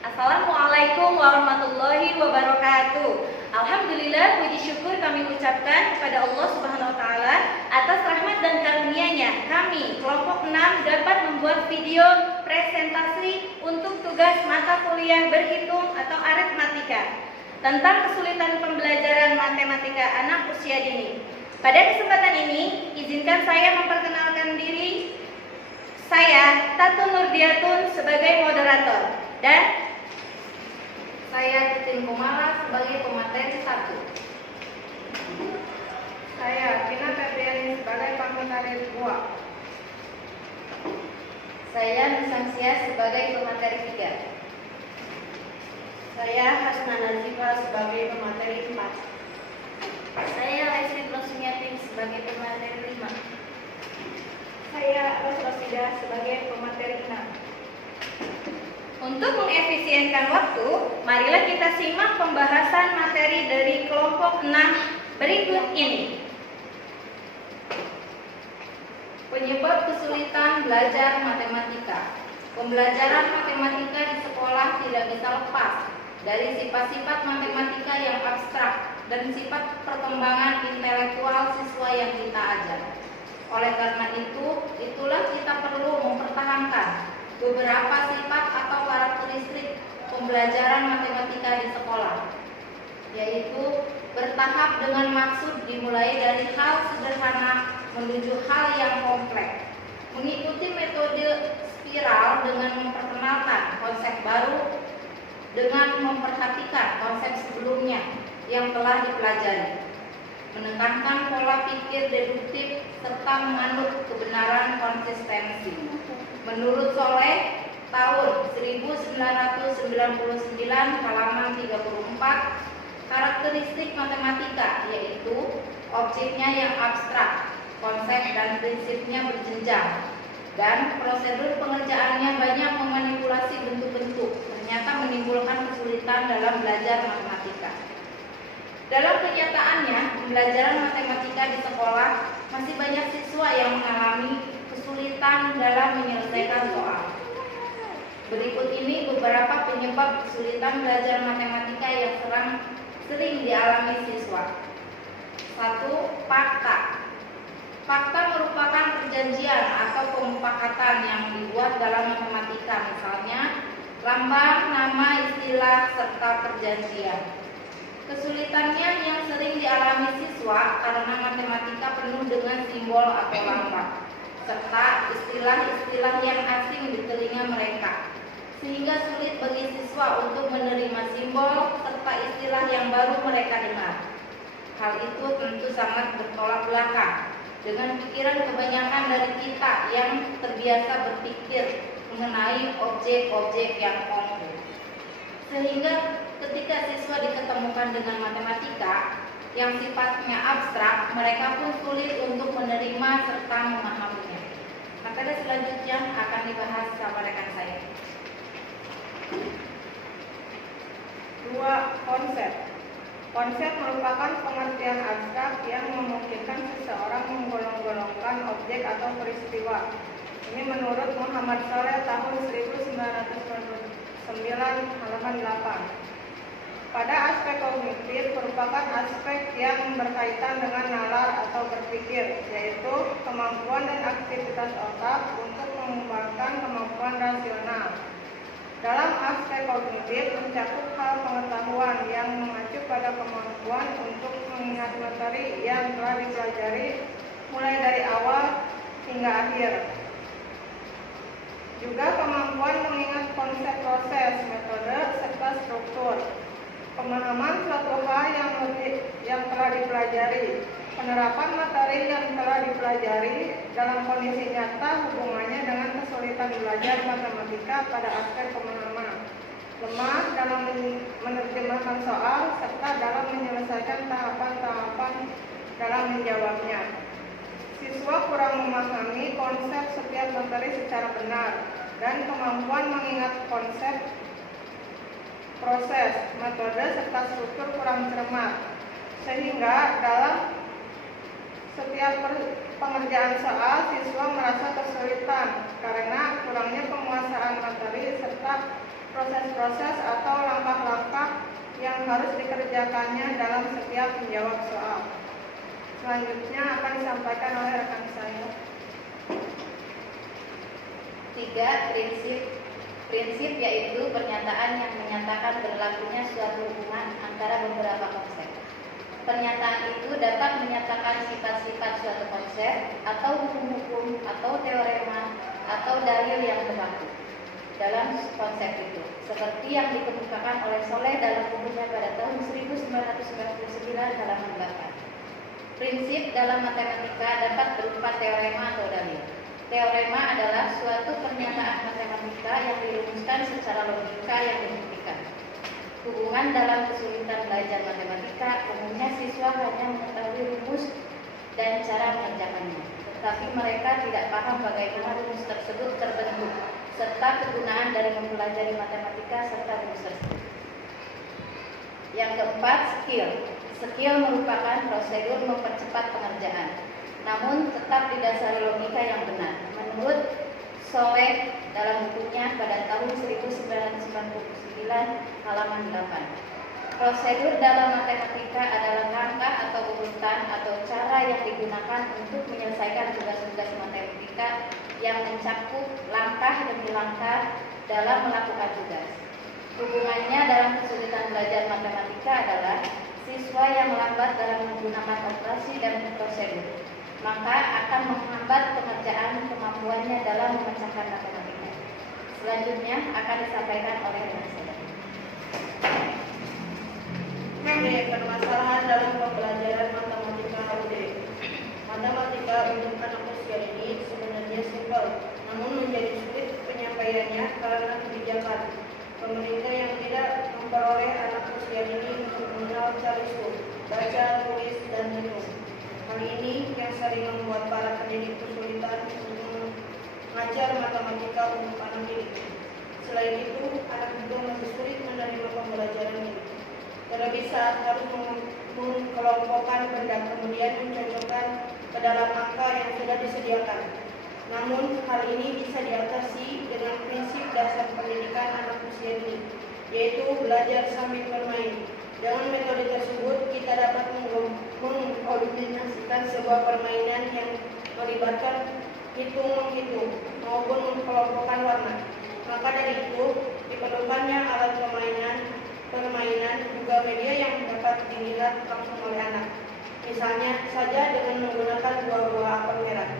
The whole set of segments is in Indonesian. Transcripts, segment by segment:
Assalamualaikum warahmatullahi wabarakatuh. Alhamdulillah, puji syukur kami ucapkan kepada Allah Subhanahu wa taala atas rahmat dan karunia-Nya. Kami kelompok 6 dapat membuat video presentasi untuk tugas mata kuliah berhitung atau aritmatika tentang kesulitan pembelajaran matematika anak usia dini. Pada kesempatan ini, izinkan saya memperkenalkan diri. Saya Tatun Nurdiatun sebagai moderator dan saya Titin Kumala sebagai pemateri 1. Saya Tina Febriani sebagai pemateri 2. Saya Nusansia sebagai pemateri 3. saya Hasna Nazifa sebagai pemateri 4. Saya Leslie Rosumiatin sebagai pemateri 5. Saya Rosida sebagai pemateri 6. Untuk mengefisienkan waktu, marilah kita simak pembahasan materi dari kelompok 6 berikut ini. Penyebab kesulitan belajar matematika. Pembelajaran matematika di sekolah tidak bisa lepas dari sifat-sifat matematika yang abstrak dan sifat perkembangan intelektual siswa yang kita ajar. Oleh karena itulah kita perlu mempertahankan beberapa sifat atau karakteristik pembelajaran matematika di sekolah, yaitu bertahap dengan maksud dimulai dari hal sederhana menuju hal yang kompleks, mengikuti metode spiral dengan memperkenalkan konsep baru dengan memperhatikan konsep sebelumnya yang telah dipelajari, menekankan pola pikir deduktif serta menganut kebenaran konsistensi. Menurut Soleh, tahun 1999 halaman 34, karakteristik matematika yaitu objeknya yang abstrak, konsep dan prinsipnya berjenjang, dan prosedur pengerjaannya banyak memanipulasi bentuk-bentuk, ternyata menimbulkan kesulitan dalam belajar matematika. Dalam kenyataannya, pembelajaran matematika di sekolah masih banyak siswa yang mengalami kesulitan dalam menyelesaikan soal. Berikut ini beberapa penyebab kesulitan belajar matematika yang sering dialami siswa. 1. Fakta. Fakta merupakan perjanjian atau pemufakatan yang dibuat dalam matematika, misalnya lambang, nama, istilah, serta perjanjian. Kesulitannya yang sering dialami siswa karena matematika penuh dengan simbol atau lambang, serta istilah-istilah yang asing di telinga mereka, sehingga sulit bagi siswa untuk menerima simbol serta istilah yang baru mereka dengar. Hal itu tentu sangat bertolak belakang dengan pikiran kebanyakan dari kita yang terbiasa berpikir mengenai objek-objek yang konkret. Sehingga ketika siswa diketemukan dengan matematika yang sifatnya abstrak, mereka pun sulit untuk menerima serta memahaminya. Materi selanjutnya akan dibahas sama rekan saya. 2. Konsep. Konsep merupakan pengertian abstrak yang memungkinkan seseorang menggolong-golongkan objek atau peristiwa. Ini menurut Muhammad Soleh tahun 1999 halaman 8. Pada aspek kognitif merupakan aspek yang berkaitan dengan nalar atau berpikir, yaitu kemampuan dan aktivitas otak untuk mengembangkan kemampuan rasional. Dalam aspek kognitif mencakup hal pengetahuan yang mengacu pada kemampuan untuk mengingat materi yang telah dipelajari mulai dari awal hingga akhir. Juga kemampuan mengingat konsep proses, metode, serta struktur. Pemahaman suatu hal yang telah dipelajari. Penerapan materi yang telah dipelajari dalam kondisi nyata hubungannya dengan kesulitan belajar matematika pada aspek pemahaman. Lemah dalam menerjemahkan soal serta dalam menyelesaikan tahapan-tahapan dalam menjawabnya. Siswa kurang memahami konsep setiap materi secara benar dan kemampuan mengingat konsep, proses, metode, serta struktur kurang cermat. Sehingga dalam setiap pengerjaan soal, siswa merasa kesulitan karena kurangnya penguasaan materi serta proses-proses atau langkah-langkah yang harus dikerjakannya dalam setiap menjawab soal. Selanjutnya akan disampaikan oleh rekan saya. 3. Prinsip yaitu pernyataan yang menyatakan berlakunya suatu hubungan antara beberapa konsep. Pernyataan itu dapat menyatakan sifat-sifat suatu konsep atau hukum-hukum atau teorema atau dalil yang berlaku dalam konsep itu, seperti yang dikemukakan oleh Soleh dalam bukunya pada tahun 1999 halaman 8. Prinsip dalam matematika dapat berupa teorema atau dalil. Teorema adalah suatu pernyataan matematika yang dirumuskan secara logika yang dibuktikan. Hubungan dalam kesulitan belajar matematika, umumnya siswa hanya mengetahui rumus dan cara mengerjakannya, tetapi mereka tidak paham bagaimana rumus tersebut terbentuk, serta kegunaan dari mempelajari matematika serta rumus tersebut. Yang keempat, skill. Skill merupakan prosedur mempercepat pengerjaan, namun tetap didasari logika yang benar. Menurut Soleh dalam bukunya pada tahun 1999 halaman 8. Prosedur dalam matematika adalah langkah atau urutan atau cara yang digunakan untuk menyelesaikan tugas-tugas matematika yang mencakup langkah demi langkah dalam melakukan tugas. Hubungannya dalam kesulitan belajar matematika adalah siswa yang melambat dalam menggunakan operasi dan prosedur, maka akan menghambat pengerjaan kemampuannya dalam memecahkan matematika. Selanjutnya akan disampaikan oleh rekan saya. Permasalahan dalam pembelajaran matematika UD. Matematika untuk anak usia ini sebenarnya simpel, namun menjadi sulit penyampaiannya karena kebijakan pemerintah yang tidak memperoleh anak usia ini untuk mengenal carisu, baca, tulis, dan hitung. Hal ini yang sering membuat para pendidik kesulitan untuk mengajar matematika untuk anak didik. Selain itu, anak juga masih sulit menerima pembelajaran ini. Terlebih saat harus mengkelompokkan benda kemudian mencocokkan ke dalam angka yang sudah disediakan. Namun, hal ini bisa diatasi dengan prinsip dasar pendidikan anak usia dini, yaitu belajar sambil bermain. Dengan metode tersebut, kita dapat mengkoordinasikan sebuah permainan yang melibatkan hitung-menghitung maupun mengkelompokkan warna. Maka dari itu, diperlukannya alat permainan juga media yang dapat dilihat langsung oleh anak. Misalnya saja dengan menggunakan dua buah apel merah,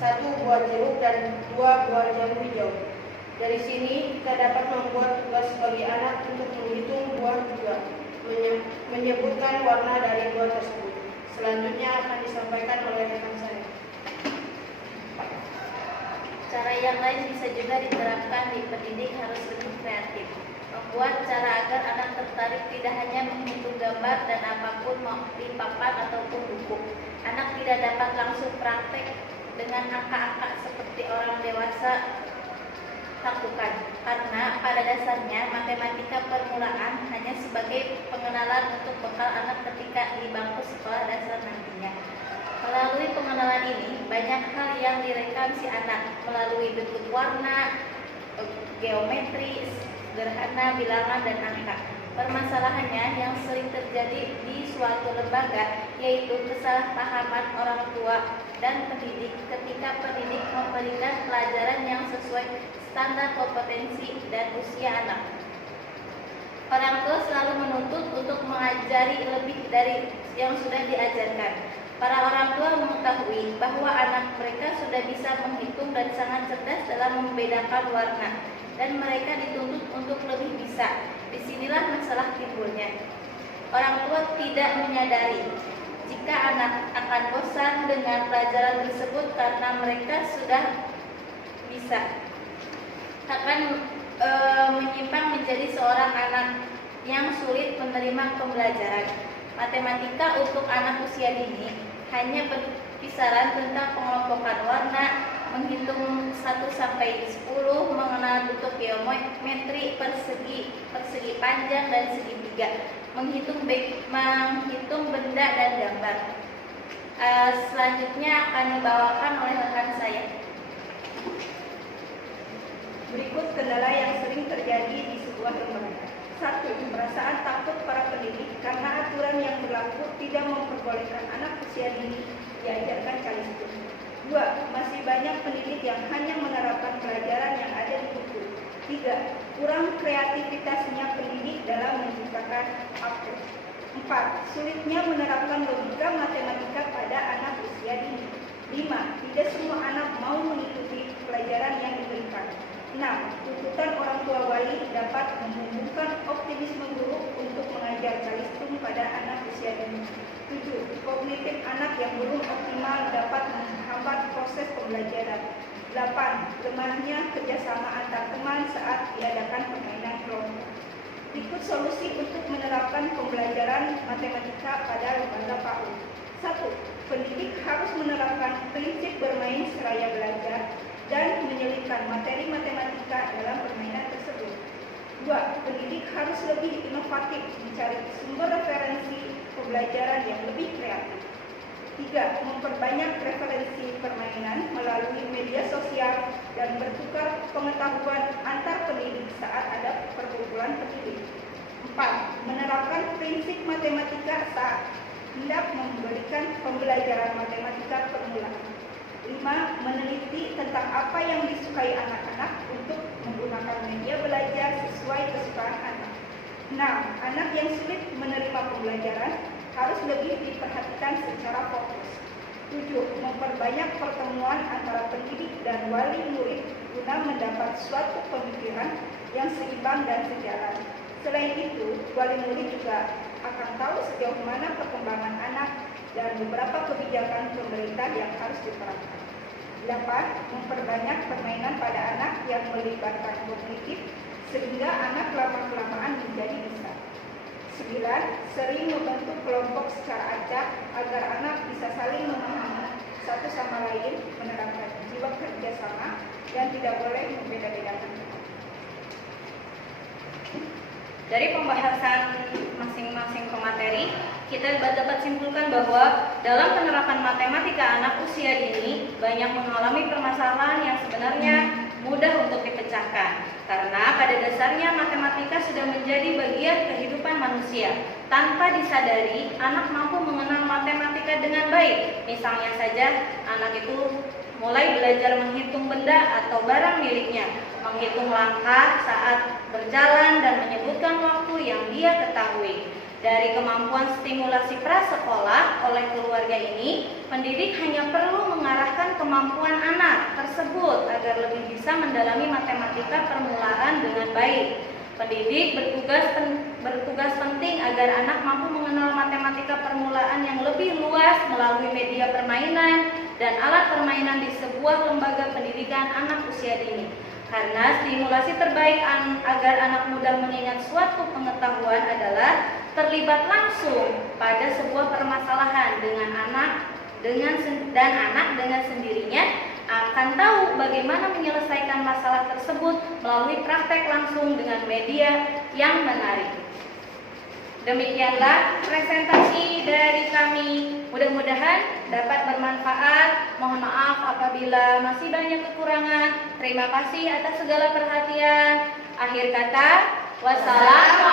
1 buah jeruk dan 2 buah jamu hijau. Dari sini kita dapat membuat tugas bagi anak untuk menghitung buah juga, menyebutkan warna dari buah tersebut. Selanjutnya akan disampaikan oleh rekan saya. Cara yang lain bisa juga diterapkan di pendidik harus lebih kreatif. Membuat cara agar anak tertarik tidak hanya menghitung gambar dan apapun di papan ataupun buku. Anak tidak dapat langsung praktek dengan angka-angka seperti orang dewasa lakukan, karena pada dasarnya matematika permulaan hanya sebagai pengenalan untuk bekal anak ketika di bangku sekolah dasar nantinya. Melalui pengenalan ini, banyak hal yang direkam si anak melalui bentuk warna, geometri, sederhana, bilangan, dan angka. Permasalahannya yang sering terjadi di suatu lembaga yaitu kesalahpahaman orang tua dan pendidik ketika pendidik memberikan pelajaran yang sesuai standar kompetensi dan usia anak. Orang tua selalu menuntut untuk mengajari lebih dari yang sudah diajarkan. Para orang tua mengetahui bahwa anak mereka sudah bisa menghitung dan sangat cerdas dalam membedakan warna, dan mereka dituntut untuk lebih bisa. Disinilah masalah timbulnya. Orang tua tidak menyadari jika anak akan bosan dengan pelajaran tersebut karena mereka sudah bisa, akan menyimpang menjadi seorang anak yang sulit menerima pembelajaran. Matematika untuk anak usia dini hanya berkisaran tentang pengelompokan warna, menghitung 1 sampai 10, mengenal bentuk geometri, persegi panjang dan segitiga, menghitung benda dan gambar. Selanjutnya akan dibawakan oleh rekan saya. Berikut kendala yang sering terjadi di sebuah lembaga. 1. Perasaan takut para pendidik karena aturan yang berlaku tidak memperbolehkan anak usia dini diajarkan calistung. 2. Masih banyak pendidik yang hanya menerapkan pelajaran yang ada di buku. 3. Kurang kreativitasnya pendidik dalam menciptakan aktor. 4. Sulitnya menerapkan logika matematika pada anak usia dini. 5. Tidak semua anak mau mengikuti pelajaran yang diberikan. 6. Tuntutan orang tua wali dapat menumbuhkan optimisme guru untuk mengajar calistung pada anak usia dini. 7. Kognitif anak yang belum optimal dapat menghambat proses pembelajaran. 8. Lemahnya kerjasama antar teman saat diadakan permainan kelompok. Berikut solusi untuk menerapkan pembelajaran matematika pada lembaga PAUD. 1. Pendidik harus menerapkan prinsip bermain seraya belajar dan menyelipkan materi matematika dalam permainan tersebut. 2. Pendidik harus lebih inovatif mencari sumber referensi pembelajaran yang lebih kreatif. 3. Memperbanyak referensi permainan melalui media sosial dan bertukar pengetahuan antar pendidik saat ada perkumpulan pendidik. 4. Menerapkan prinsip matematika saat hendak memberikan pembelajaran matematika permulaan. 5. Meneliti tentang apa yang disukai anak-anak untuk menggunakan media belajar sesuai kesukaan anak. 6. Anak yang sulit menerima pembelajaran harus lebih diperhatikan secara fokus. 7. Memperbanyak pertemuan antara pendidik dan wali murid guna mendapat suatu pemikiran yang seimbang dan sejalan. Selain itu, wali murid juga akan tahu sejauh mana perkembangan anak dan beberapa kebijakan pemerintah yang harus diterapkan. 8. Memperbanyak permainan pada anak yang melibatkan kognitif sehingga anak lama-kelamaan menjadi bisa. 9. Sering membentuk kelompok secara acak agar anak bisa saling memahami satu sama lain, menerapkan jiwa kerjasama dan tidak boleh membeda-bedakan. Dari pembahasan masing-masing pemateri, kita dapat simpulkan bahwa dalam penerapan matematika anak usia dini banyak mengalami permasalahan yang sebenarnya mudah untuk dipecahkan. Karena pada dasarnya matematika sudah menjadi bagian kehidupan manusia. Tanpa disadari, anak mampu mengenal matematika dengan baik. Misalnya saja, anak itu mulai belajar menghitung benda atau barang miliknya, menghitung langkah saat berjalan dan menyebutkan waktu yang dia ketahui. Dari kemampuan stimulasi prasekolah oleh keluarga ini, pendidik hanya perlu mengarahkan kemampuan anak tersebut agar lebih bisa mendalami matematika permulaan dengan baik. Pendidik bertugas penting agar anak mampu mengenal matematika permulaan yang lebih luas melalui media permainan dan alat permainan di sebuah lembaga pendidikan anak usia dini. Karena stimulasi terbaik agar anak mudah mengingat suatu pengetahuan adalah terlibat langsung pada sebuah permasalahan dan anak dengan sendirinya akan tahu bagaimana menyelesaikan masalah tersebut melalui praktek langsung dengan media yang menarik. Demikianlah presentasi dari kami. Mudah-mudahan dapat bermanfaat. Mohon maaf apabila masih banyak kekurangan. Terima kasih atas segala perhatian. Akhir kata, wassalam.